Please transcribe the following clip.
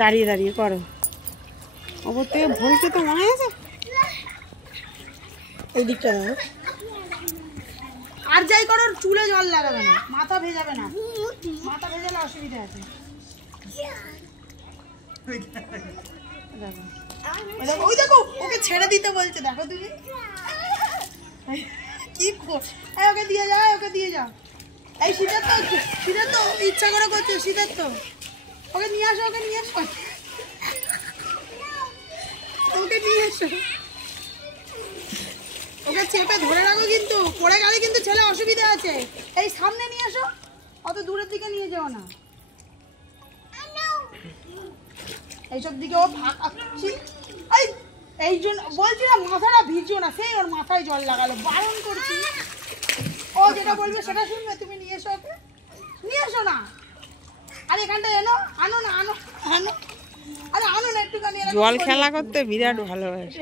দাঁড়িয়ে দাঁড়িয়ে করো। ওপর থেকে ভলকে তো মনে আছে। এই দিকটা দেখো। আর যাই করো, চুলে জল লাগাবে না, মাথা ভেজাবে না। মাথা ভেজালে অসুবিধা আছে। দেখো ওই দেখো, ওকে ছেড়ে দিতে বলছে। দেখো তুমি কি ওকে দিয়ে যাও, ওকে দিয়ে যাও। এই শীতের তো ইচ্ছা করে করছে। শীতের তো ওকে নিয়ে আসো, ওকে নিয়ে আসো, ওকে নিয়ে এসো। ওকে চেপে ধরে রাখো, কিন্তু পড়ে গেলে কিন্তু ছেলে অসুবিধা আছে। এই সামনে নিয়ে এসো, অত দূরের দিকে নিয়ে যাও না। এইসব দিকে ও ভাগাচ্ছি। এই জন্য বলছি না, মাথাটা ভিজো না। সেই ওর মাথায় জল লাগালো, বারণ করছি। ও যেটা বলবে সেটা শুনবে। তুমি নিয়ে এসো, ওকে নিয়ে এসো না। আর এখানটা এনো, আনো না, আনো আনো, আরে আনো না একটুখানি। জল খেলা করতে বিরাট ভালোবাসে।